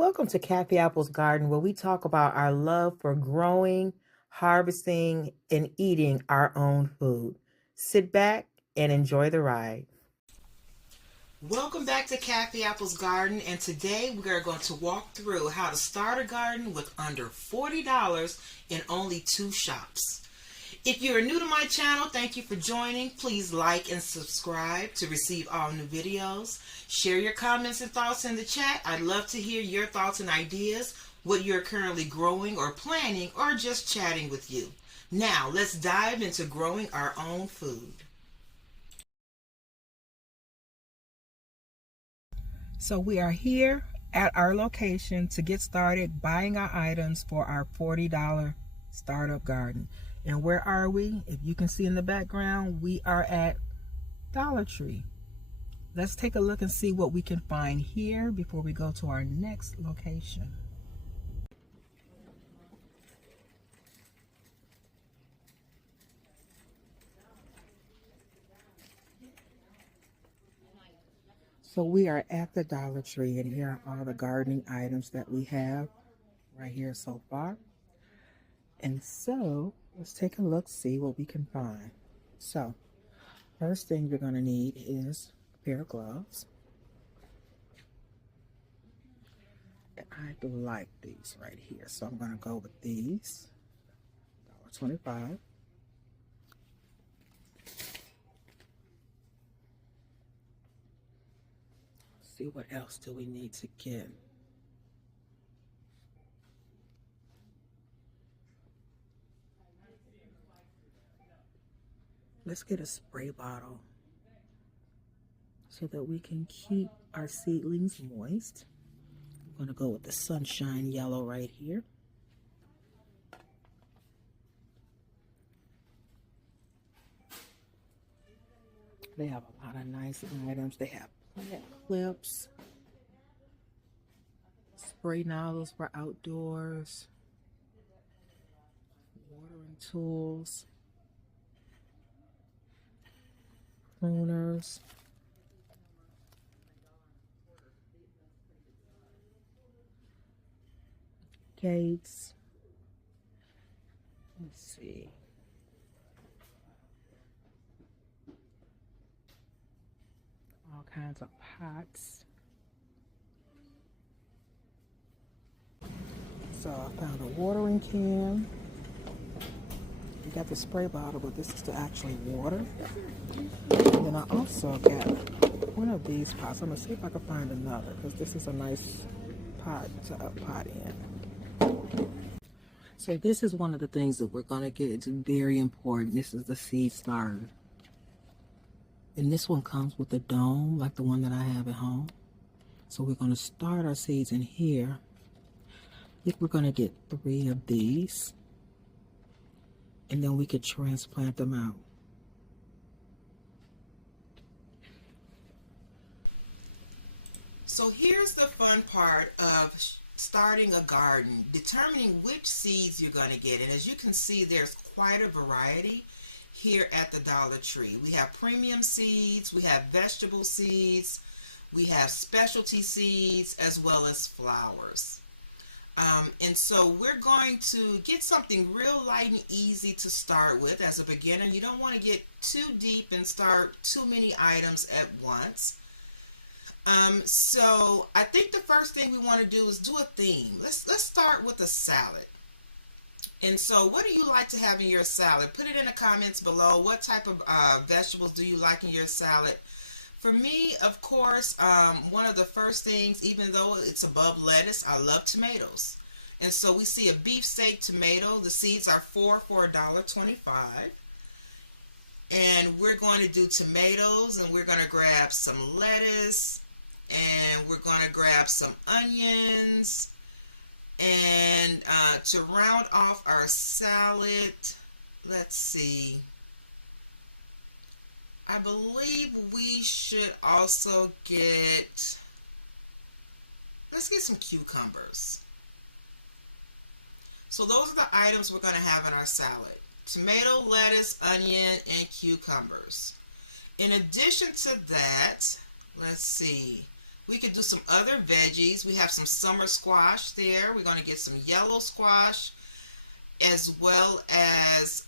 Welcome to Kathy Apple's Garden, where we talk about our love for growing, harvesting, and eating our own food. Sit back and enjoy the ride. Welcome back to Kathy Apple's Garden, and today we are going to walk through how to start a garden with under $40 in only 2 shops. If you are new to my channel, thank you for joining. Please like and subscribe to receive all new videos. Share your comments and thoughts in the chat. I'd love to hear your thoughts and ideas, what you're currently growing or planning, or just chatting with you. Now, let's dive into growing our own food. So we are here at our location to get started buying our items for our $40 startup garden. And where are we? If you can see in the background, we are at Dollar Tree. Let's take a look and see what we can find here before we go to our next location. So we are at the Dollar Tree, and here are all the gardening items that we have right here so far. And so let's take a look, see what we can find. So first thing you're going to need is a pair of gloves. And I like these right here, so I'm going to go with these. $1.25. See, what else do we need to get? Let's get a spray bottle so that we can keep our seedlings moist. I'm going to go with the sunshine yellow right here. They have a lot of nice items. They have plant clips, spray nozzles for outdoors, watering tools, pruners, gates. Let's see. All kinds of pots. So I found a watering can. You got the spray bottle, but this is to actually water. And then I also got one of these pots. I'm gonna see if I can find another, because this is a nice pot to pot in. So this is one of the things that we're gonna get. It's very important. This is the seed starter. And this one comes with a dome, like the one that I have at home. So we're gonna start our seeds in here. I think we're gonna get 3 of these. And then we could transplant them out. So here's the fun part of starting a garden, determining which seeds you're going to get. And as you can see, there's quite a variety here at the Dollar Tree. We have premium seeds, we have vegetable seeds, we have specialty seeds, as well as flowers. And so we're going to get something real light and easy to start with as a beginner. You don't want to get too deep and start too many items at once. So I think the first thing we want to do is do a theme. Let's start with a salad. And so what do you like to have in your salad? Put it in the comments below. What type of vegetables do you like in your salad? For me, of course, one of the first things, even though it's above lettuce, I love tomatoes. And so we see a beefsteak tomato. The seeds are 4 for $1.25. And we're going to do tomatoes, and we're going to grab some lettuce, and we're going to grab some onions. And to round off our salad, let's see. I believe we should also let's get some cucumbers. So those are the items we're going to have in our salad. Tomato, lettuce, onion, and cucumbers. In addition to that, let's see. We could do some other veggies. We have some summer squash there. We're going to get some yellow squash as well as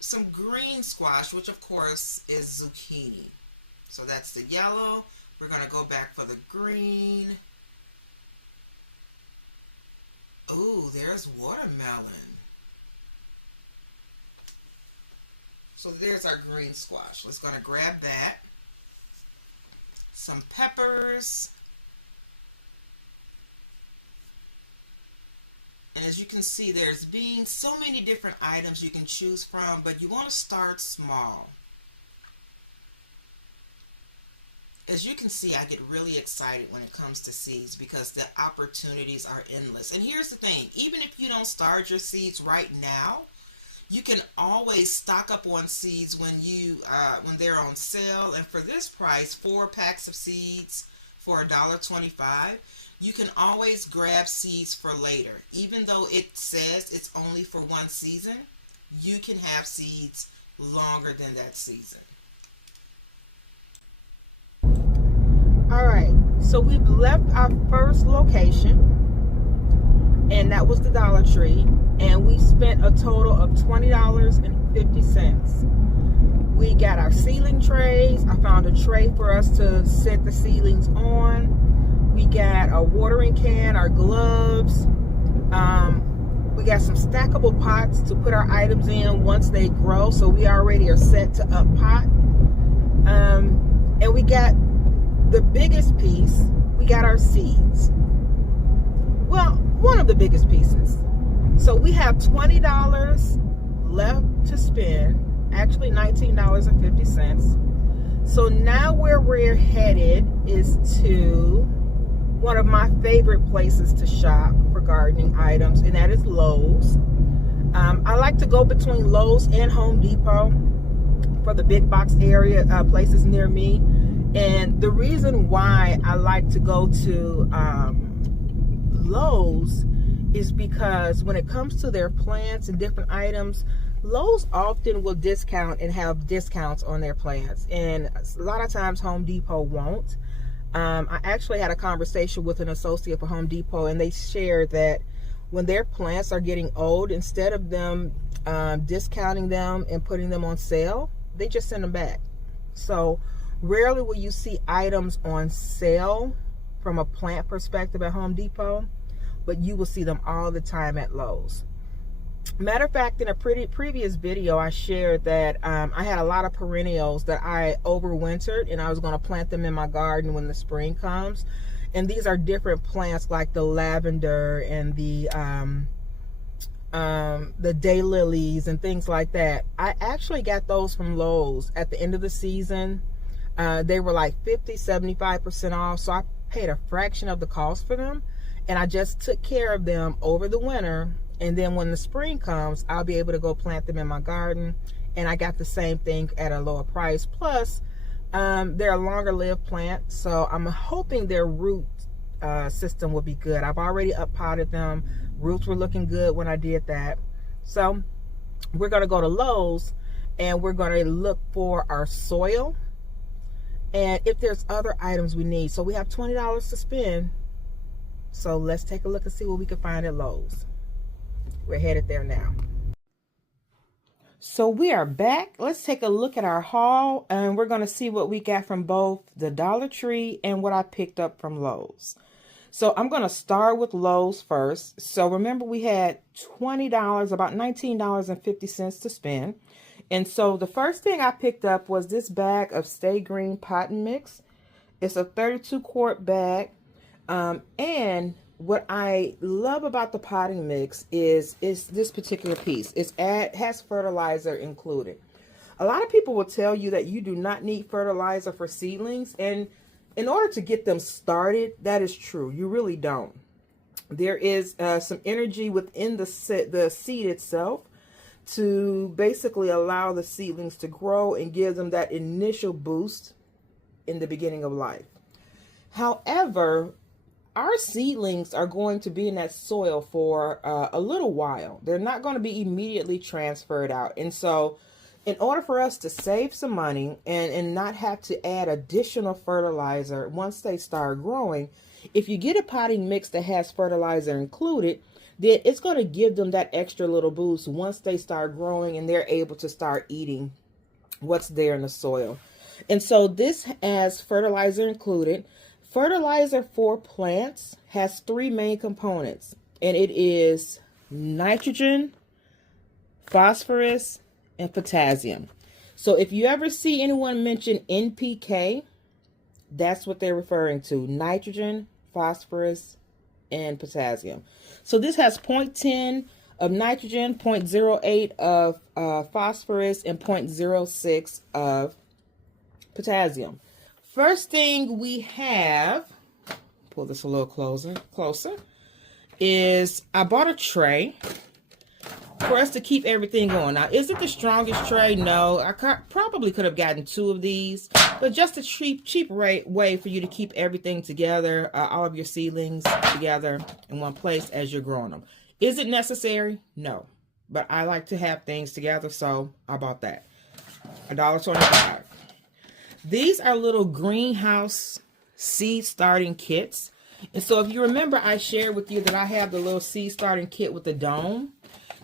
some green squash, which of course is zucchini. So that's the yellow. We're going to go back for the green. Oh, there's watermelon. So there's our green squash. Let's going to grab that. Some peppers. And as you can see, there's beans, so many different items you can choose from, but you want to start small. As you can see, I get really excited when it comes to seeds because the opportunities are endless. And here's the thing, even if you don't start your seeds right now, you can always stock up on seeds when they're on sale. And for this price, 4 packs of seeds for $1.25, you can always grab seeds for later. Even though it says it's only for one season, you can have seeds longer than that season. All right, so we've left our first location, and that was the Dollar Tree, and we spent a total of $20.50. We got our ceiling trays. I found a tray for us to set the ceilings on. We got a watering can, our gloves. We got some stackable pots to put our items in once they grow, so we already are set to up pot. And we got the biggest piece, we got our seeds. Well, one of the biggest pieces. So we have $20 left to spend, actually $19.50. So now where we're headed is to one of my favorite places to shop for gardening items, and that is Lowe's. I like to go between Lowe's and Home Depot for the big box area, places near me. And the reason why I like to go to Lowe's is because when it comes to their plants and different items, Lowe's often will discount and have discounts on their plants. And a lot of times Home Depot won't. I actually had a conversation with an associate for Home Depot, and they shared that when their plants are getting old, instead of them discounting them and putting them on sale, they just send them back. So rarely will you see items on sale from a plant perspective at Home Depot, but you will see them all the time at Lowe's. Matter of fact, in a previous video, I shared that I had a lot of perennials that I overwintered, and I was going to plant them in my garden when the spring comes. And these are different plants like the lavender and the daylilies and things like that. I actually got those from Lowe's at the end of the season. They were like 50-75% off, so I paid a fraction of the cost for them, and I just took care of them over the winter. And then when the spring comes, I'll be able to go plant them in my garden, and I got the same thing at a lower price. Plus, they're a longer lived plant, so I'm hoping their root system will be good. I've already up potted them. Roots were looking good when I did that. So we're going to go to Lowe's, and we're going to look for our soil and if there's other items we need. So we have $20 to spend. So let's take a look and see what we can find at Lowe's. We're headed there now. So we are back. Let's take a look at our haul, and we're going to see what we got from both the Dollar Tree and what I picked up from Lowe's. So I'm going to start with Lowe's first. So remember, we had $20, about $19.50 to spend. And so the first thing I picked up was this bag of Stay Green potting mix. It's a 32 quart bag. And what I love about the potting mix is this particular piece. It has fertilizer included. A lot of people will tell you that you do not need fertilizer for seedlings, and in order to get them started, that is true. You really don't. There is some energy within the seed itself to basically allow the seedlings to grow and give them that initial boost in the beginning of life. However, our seedlings are going to be in that soil for a little while. They're not going to be immediately transferred out. And so In order for us to save some money and not have to add additional fertilizer once they start growing, if you get a potting mix that has fertilizer included, then it's going to give them that extra little boost once they start growing and they're able to start eating what's there in the soil. And so this has fertilizer included. Fertilizer for plants has three main components, and it is nitrogen, phosphorus, and potassium. So if you ever see anyone mention NPK, that's what they're referring to: nitrogen, phosphorus, and potassium. So this has 0.10 of nitrogen, 0.08 of phosphorus, and 0.06 of potassium. First thing we have, pull this a little closer, is I bought a tray for us to keep everything going. Now, is it the strongest tray? No. I probably could have gotten two of these, but just a cheap way for you to keep everything together, all of your seedlings together in one place as you're growing them. Is it necessary? No. But I like to have things together, so I bought that. $1.25. These are little greenhouse seed starting kits. And so if you remember, I shared with you that I have the little seed starting kit with the dome.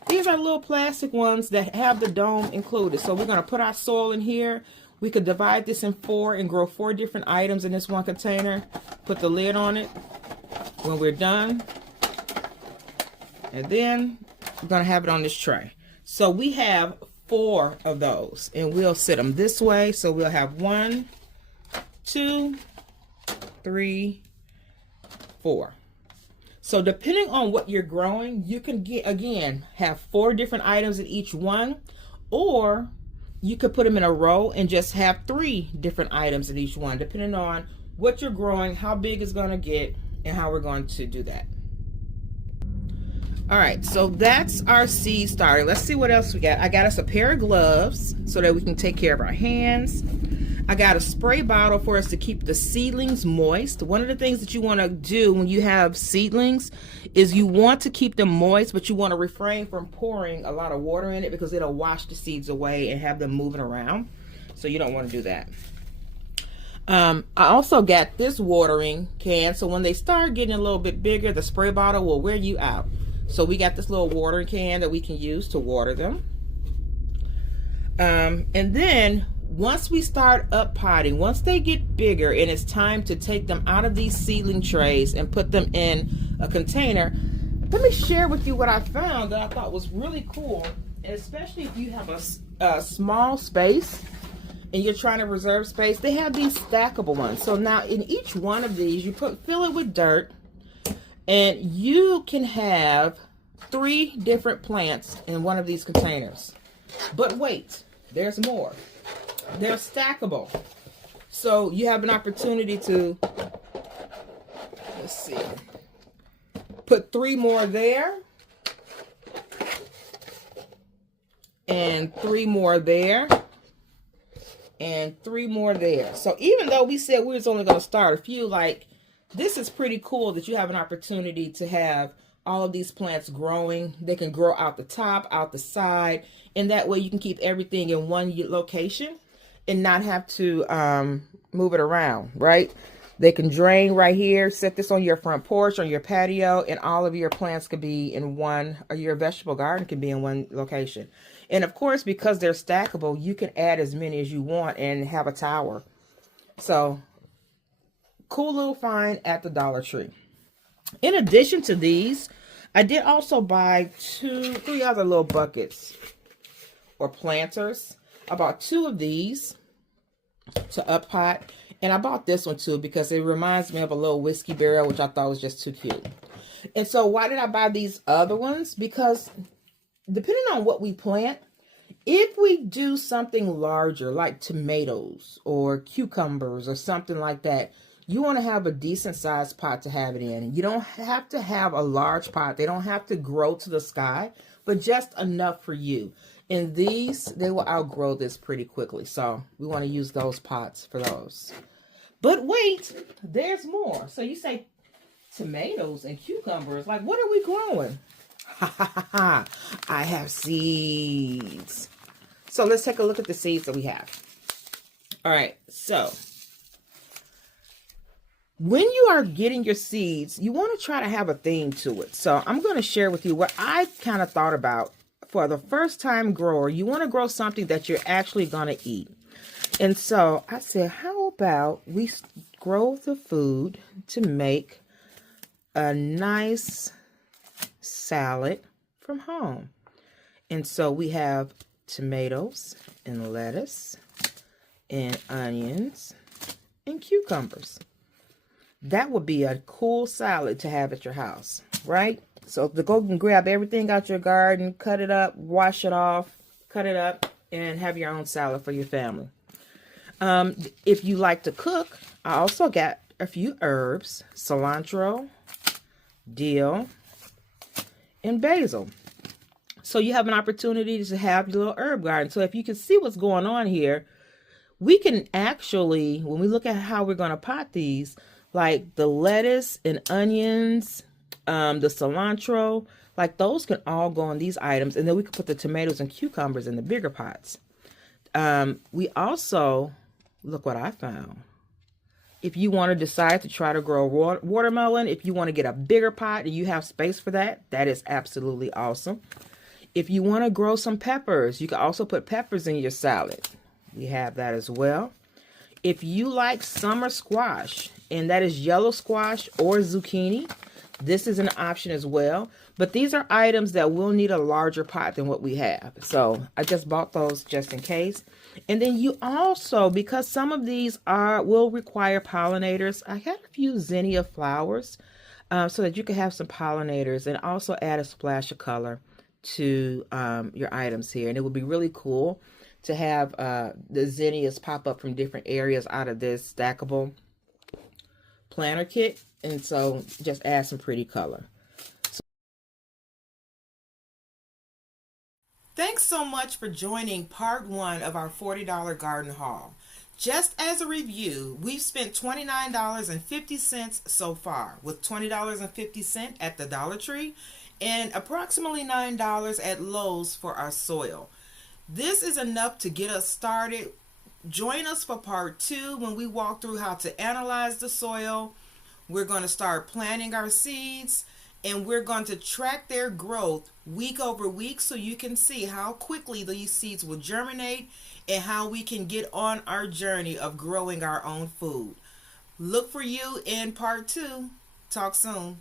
These are little plastic ones that have the dome included. So we're going to put our soil in here. We could divide this in 4 and grow 4 different items in this one container. Put the lid on it when we're done. And then we're going to have it on this tray. So we have 4 of those, and we'll sit them this way. So we'll have 1, 2, 3, 4. So depending on what you're growing, you can get, again, have 4 different items in each one, or you could put them in a row and just have 3 different items in each one, depending on what you're growing, how big it's going to get, and how we're going to do that. All right, so that's our seed starter. Let's see what else we got. I got us a pair of gloves so that we can take care of our hands. I got a spray bottle for us to keep the seedlings moist. One of the things that you want to do when you have seedlings is you want to keep them moist, but you want to refrain from pouring a lot of water in it because it'll wash the seeds away and have them moving around. So you don't want to do that. I also got this watering can, so when they start getting a little bit bigger, the spray bottle will wear you out. So we got this little watering can that we can use to water them. And then once we start up potting, once they get bigger and it's time to take them out of these seedling trays and put them in a container, let me share with you what I found that I thought was really cool. And especially if you have a small space and you're trying to reserve space, they have these stackable ones. So now in each one of these, you fill it with dirt, and you can have 3 different plants in one of these containers. But wait, there's more. They're stackable. So you have an opportunity to, let's see, put 3 more there, and 3 more there, and 3 more there. So even though we said we was only going to start a few, like, this is pretty cool that you have an opportunity to have all of these plants growing. They can grow out the top, out the side, and that way you can keep everything in one location and not have to move it around, right? They can drain right here. Set this on your front porch, on your patio, and all of your plants could be in one, or your vegetable garden can be in one location. And of course, because they're stackable, you can add as many as you want and have a tower. So cool little find at the Dollar Tree. In addition to these, I did also buy 3 other little buckets or planters. I bought 2 of these to up pot, and I bought this one too because it reminds me of a little whiskey barrel, which I thought was just too cute. And so why did I buy these other ones? Because depending on what we plant, if we do something larger like tomatoes or cucumbers or something like that, you want to have a decent sized pot to have it in. You don't have to have a large pot. They don't have to grow to the sky, but just enough for you. And these, they will outgrow this pretty quickly. So we want to use those pots for those. But wait, there's more. So you say tomatoes and cucumbers. Like, what are we growing? Ha ha ha ha. I have seeds. So let's take a look at the seeds that we have. All right, so when you are getting your seeds, you want to try to have a theme to it. So I'm going to share with you what I kind of thought about for the first time grower. You want to grow something that you're actually going to eat. And so I said, how about we grow the food to make a nice salad from home. And so we have tomatoes and lettuce and onions and cucumbers. That would be a cool salad to have at your house, right? So to go and grab everything out your garden, cut it up, wash it off, cut it up, and have your own salad for your family. If you like to cook, I also got a few herbs, cilantro, dill, and basil. So you have an opportunity to have your little herb garden. So if you can see what's going on here, we can actually, when we look at how we're going to pot these, like the lettuce and onions, the cilantro, like those can all go on these items. And then we can put the tomatoes and cucumbers in the bigger pots. We also, look what I found. If you want to decide to try to grow watermelon, if you want to get a bigger pot and you have space for that, that is absolutely awesome. If you want to grow some peppers, you can also put peppers in your salad. We have that as well. If you like summer squash, and that is yellow squash or zucchini, this is an option as well. But these are items that will need a larger pot than what we have. So I just bought those just in case. And then you also, because some of these will require pollinators, I had a few zinnia flowers so that you can have some pollinators and also add a splash of color to your items here. And it would be really cool to have the zinnias pop up from different areas out of this stackable planter kit. And so just add some pretty color. Thanks so much for joining part 1 of our $40 garden haul. Just as a review, we've spent $29.50 so far, with $20.50 at the Dollar Tree and approximately $9 at Lowe's for our soil. This is enough to get us started. Join us for part 2 when we walk through how to analyze the soil. We're going to start planting our seeds, and we're going to track their growth week over week so you can see how quickly these seeds will germinate and how we can get on our journey of growing our own food. Look for you in part 2. Talk soon.